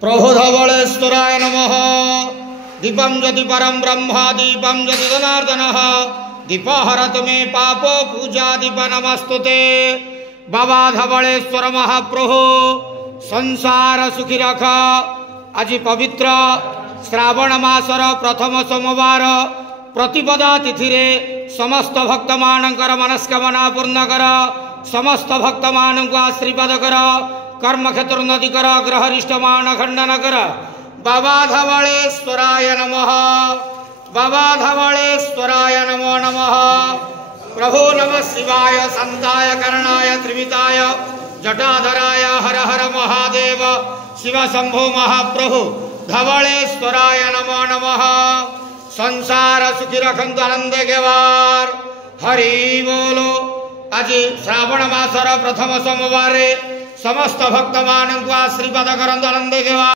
प्रभु धवलेश्वराय नमः। दीपं ज्योति परम ब्रह्म दीपं ज्योति जनार्दन दीपहरतु मे पाप पूजा दीप नमस्तुते। बाबा धवलेश्वर महाप्रभु संसार सुखी रख। आज पवित्र श्रावण मासर प्रथम सोमवार प्रतिपदा तिथि रे समस्त भक्त मानकर मनस्कामना पूर्ण कर। समस्त भक्त मानक आशीर्वाद कर। कर्म क्षेत्र उन्नति कर। ग्रहरिष्ठ मान खंडन कर। बाबा धवलेश्वराय नमः। बाबा धवलेश्वराय नमो नमः। प्रभु नमः शिवाय संताय करणाय त्रिविताय जटाधराय हर हर महादेव शिव शंभो महाप्रभु धवलेश्वराय नमो नमः। संसार सुखी रखंतु आनंद गेवार हरि बोलो। आज श्रावण मासर प्रथम सोमवार समस्त भक्त मानक आशीर्वाद करंतु आनंद गेवार।